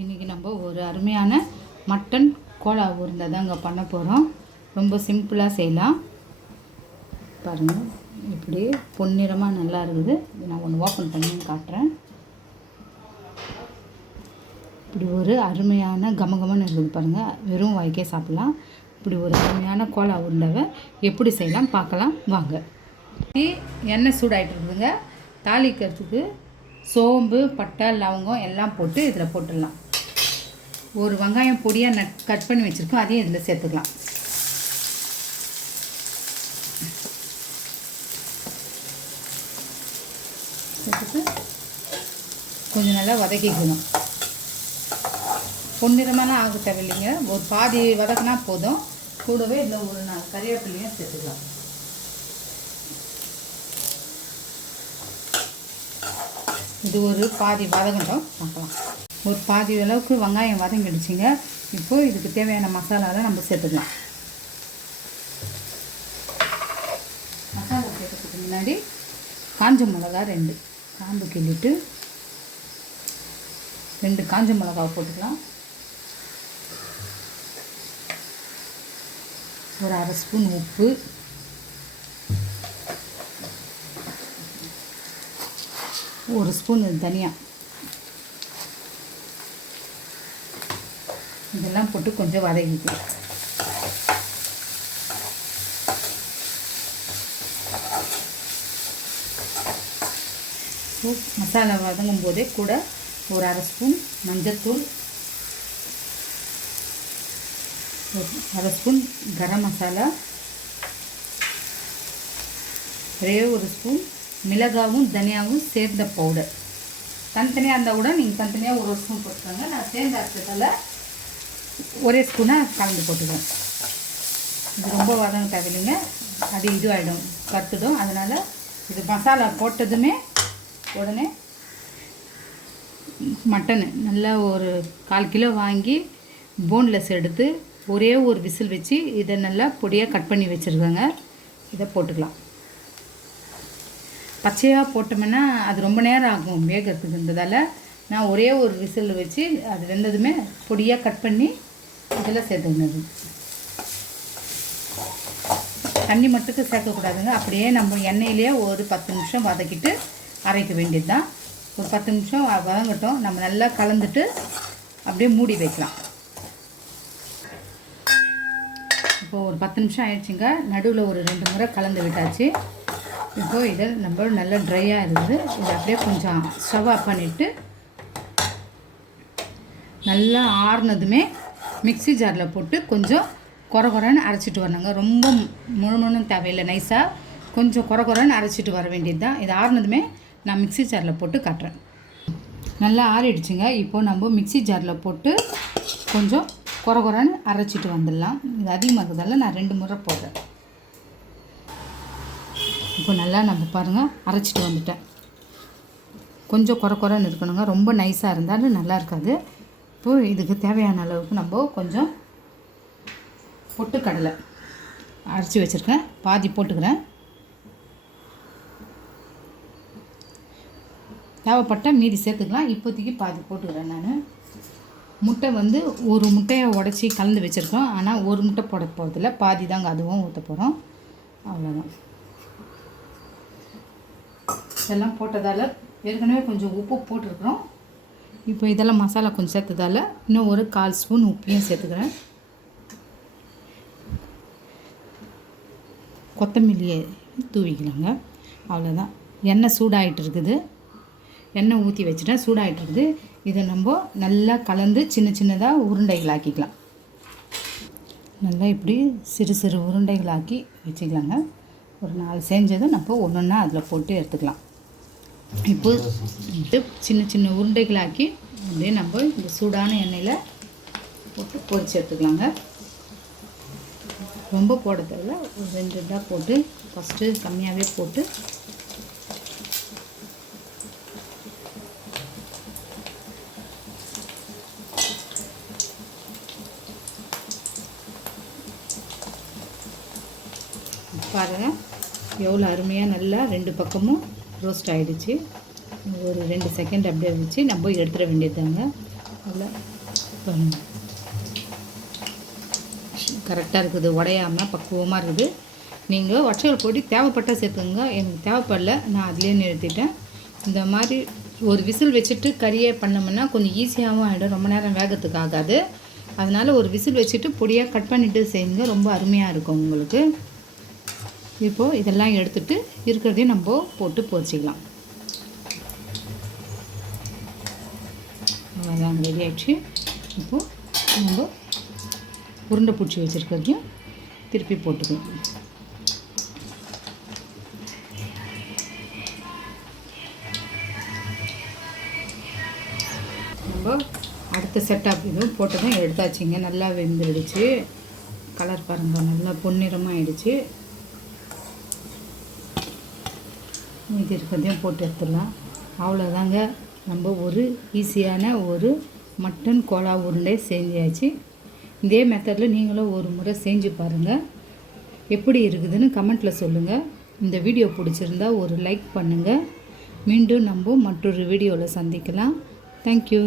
இன்றைக்கி நம்ம ஒரு அருமையான மட்டன் கோலா உருண்டை தாங்க பண்ண போகிறோம். ரொம்ப சிம்பிளாக செய்யலாம். பாருங்கள், இப்படி பொன்னிறமாக நல்லா இருக்குது. நான் ஒன்று ஓப்பன் பண்ணி காட்டுறேன். இப்படி ஒரு அருமையான கமகமன்னு இருக்குது பாருங்கள். வெறும் வாய்க்கே சாப்பிட்லாம். இப்படி ஒரு அருமையான கோலா உருண்டை எப்படி செய்யலாம் பார்க்கலாம் வாங்க. எண்ணெய் சூடாகிட்டு இருக்குதுங்க. தாளிக்கிறதுக்கு சோம்பு, பட்டை, லவங்கம் எல்லாம் போட்டு இதில் போட்டுடலாம். ஒரு வெங்காயம் பொடியாக கட் பண்ணி வச்சுருக்கோம், அதையும் இதில் சேர்த்துக்கலாம். சேர்த்துட்டு கொஞ்சம் நல்லா வதக்கிக்கணும். பொன்னிறமெல்லாம் ஆக தேவையில்லைங்க. ஒரு பாதி வதக்கினா போதும். கூடவே இதில் ஒரு 4 கறிவேப்பிலையும் சேர்த்துக்கலாம். இது ஒரு பாதி வதங்கட்டும் பார்க்கலாம். ஒரு பாதி அளவுக்கு வெங்காயம் வதங்கிடுச்சிங்க. இப்போது இதுக்கு தேவையான மசாலாலாம் நம்ம சேர்த்துக்கலாம். மசாலா சேர்த்துறதுக்கு முன்னாடி காஞ்ச மிளகா 2 காம்பு கிள்ளிட்டு 2 காஞ்ச மிளகாவை போட்டுக்கலாம். ஒரு 1/2 ஸ்பூன் உப்பு, ஒரு ஸ்பூன் தனியா, இதெல்லாம் போட்டு கொஞ்சம் வதக்கிக்கலாம். மசாலா வதங்கும் போதே கூட ஒரு 1/2 ஸ்பூன் மஞ்சத்தூள், ஒரு 1/2 ஸ்பூன் கரம் மசாலா, ஒரே ஒரு ஸ்பூன் மிளகாவும் தனியாவும் சேர்ந்த பவுடர். தனித்தனியாக இருந்தால் கூட நீங்கள் தனித்தனியாக ஒரு ஸ்பூன் போட்டுக்கோங்க. நான் சேர்ந்த அர்த்தத்தில் ஒரே ஸ்பூனாக கலந்து போட்டுக்குவேன். இது ரொம்ப வதங்க தேவையில்லைங்க. அது இதுவாகிடும், கற்றுடும். அதனால் இது மசாலா போட்டதுமே உடனே மட்டனு நல்லா ஒரு 1/4 கிலோ வாங்கி போன்லெஸ் எடுத்து ஒரே ஒரு விசில் வச்சு இதை நல்லா பொடியாக கட் பண்ணி வச்சுருக்கேங்க. இதை போட்டுக்கலாம். பச்சையாக போட்டோம்னா அது ரொம்ப நேரம் ஆகும் வேகிறதுக்குன்றதால நான் ஒரே ஒரு விசில் வச்சு அது வெந்ததுமே பொடியாக கட் பண்ணி இதில் சேர்த்துக்கணும். தண்ணி மட்டுக்கு சேர்க்கக்கூடாதுங்க. அப்படியே நம்ம எண்ணெயிலேயே ஒரு 10 நிமிஷம் வதக்கிட்டு அரைக்க வேண்டியது தான். ஒரு 10 நிமிஷம் வதங்கட்டும். நம்ம நல்லா கலந்துட்டு அப்படியே மூடி வைக்கலாம். இப்போது ஒரு 10 நிமிஷம் ஆயிடுச்சுங்க. நடுவில் ஒரு 2 முறை கலந்து விட்டாச்சு. இப்போது இதை நம்ம நல்லா ட்ரையாக இருக்குது. இதை அப்படியே கொஞ்சம் ஸ்டவ் ஆஃப் பண்ணிவிட்டு நல்லா ஆறுனதுமே மிக்ஸி ஜாரில் போட்டு கொஞ்சம் கொரன்னு அரைச்சிட்டு வரணுங்க. ரொம்ப முழுமுன்னு தேவையில்லை, நைஸாக கொஞ்சம் கொரன்னு அரைச்சிட்டு வர வேண்டியது தான். இது ஆறுனதுமே நான் மிக்ஸி ஜாரில் போட்டு காட்டுறேன். நல்லா ஆறிடுச்சுங்க. இப்போது நம்ம மிக்ஸி ஜாரில் போட்டு கொஞ்சம் கொரன்னு அரைச்சிட்டு வந்துடலாம். இது அதிகமாக இருக்கிறதால நான் 2 முறை போடுறேன். இப்போ நல்லா நம்ம பாருங்கள் அரைச்சிட்டு வந்துட்டேன். கொஞ்சம் கொரன்னு இருக்கணுங்க. ரொம்ப நைஸாக இருந்தாலும் நல்லா இருக்காது. இப்போது இதுக்கு தேவையான அளவுக்கு நம்ம கொஞ்சம் பொட்டுக்கடலை அரைச்சி வச்சுருக்கேன், பாதி போட்டுக்கிறேன். தேவைப்பட்டால் மீதி சேர்த்துக்கலாம். இப்போதைக்கு பாதி போட்டுக்கிறேன். நான் முட்டை ஒரு முட்டையை உடச்சி கலந்து வச்சுருக்கோம். ஆனால் ஒரு முட்டை போட போகிறதில்ல, பாதி தாங்க அதுவும் ஊற்ற போகிறோம். அவ்வளோதான். இதெல்லாம் போட்டதால் ஏற்கனவே கொஞ்சம் உப்பு போட்டிருக்கிறோம். இப்போ இதெல்லாம் மசாலா கொஞ்சம் சேர்த்ததால் இன்னும் ஒரு 1/4 ஸ்பூன் உப்பையும் சேர்த்துக்கிறேன். கொத்தமல்லியை தூவிக்கலாங்க. அவ்வளோதான். எண்ணெய் சூடாகிட்டு இருக்குது. எண்ணெய் ஊற்றி வச்சுட்டேன், சூடாகிட்டு இருக்குது. இதை நம்ம நல்லா கலந்து சின்னதாக உருண்டைகளாக்கிக்கலாம். நல்லா இப்படி சிறு உருண்டைகளாக்கி வச்சுக்கலாங்க. ஒரு 4 செஞ்சதும் நம்ம ஒன்றா அதில் போட்டு எடுத்துக்கலாம். இப்போ சின்ன உருண்டைகளாக்கி அப்படியே நம்ம இந்த சூடான எண்ணெயில் போட்டு பொரிச்சு எடுத்துக்கலாங்க. ரொம்ப போட தேவையில்ல, ஒரு 2 தான் போட்டு ஃபஸ்ட்டு கம்மியாகவே போட்டு பாருங்கள் எவ்வளோ அருமையாக நல்லா 2 பக்கமும் ரோஸ்ட் ஆகிடுச்சு. ஒரு 2 செகண்ட் அப்படியே வச்சு நம்ம எடுத்துட வேண்டியதாங்க. அதில் கரெக்டாக இருக்குது, உடையாமல் பக்குவமாக இருக்குது. நீங்கள் ஒற்றையல் பொடி தேவைப்பட்டால் சேர்த்துங்க, எனக்கு தேவைப்படல, நான் அதிலே நிறுத்திட்டேன். இந்த மாதிரி ஒரு விசில் வச்சுட்டு கறியை பண்ணோம்னா கொஞ்சம் ஈஸியாகவும் ஆகிடும், ரொம்ப நேரம் வேகத்துக்கு ஆகாது. அதனால் ஒரு விசில் வச்சுட்டு பொடியாக கட் பண்ணிவிட்டு செய்யுங்க, ரொம்ப அருமையாக இருக்கும் உங்களுக்கு. இப்போது இதெல்லாம் எடுத்துகிட்டு இருக்கிறதையும் நம்ம போட்டு பொரிச்சிக்கலாம். அவ்வளோதான், ரெடி ஆகிடுச்சு. இப்போது நம்ம உருண்டை பிடிச்சி வச்சுருக்கிறதையும் திருப்பி போட்டுக்கலாம். நம்ம அடுத்த செட்டப் இதுவும் போட்டு தான் எடுத்தாச்சுங்க. நல்லா வெந்துடுச்சு, கலர் பாருங்கள், நல்லா பொன்னிறமாக ஆகிடுச்சு. மீதி இருக்கிறதையும் போட்டு எடுத்துடலாம். அவ்வளோதாங்க, நம்ம ஒரு ஈஸியான ஒரு மட்டன் கோலா உருண்டை செஞ்சாச்சு. இதே மெத்தடில் நீங்களும் ஒரு முறை செஞ்சு பாருங்கள், எப்படி இருக்குதுன்னு கமெண்ட்டில் சொல்லுங்கள். இந்த வீடியோ பிடிச்சிருந்தா ஒரு லைக் பண்ணுங்கள். மீண்டும் நம்ம மற்றொரு வீடியோவில் சந்திக்கலாம். தேங்க்யூ.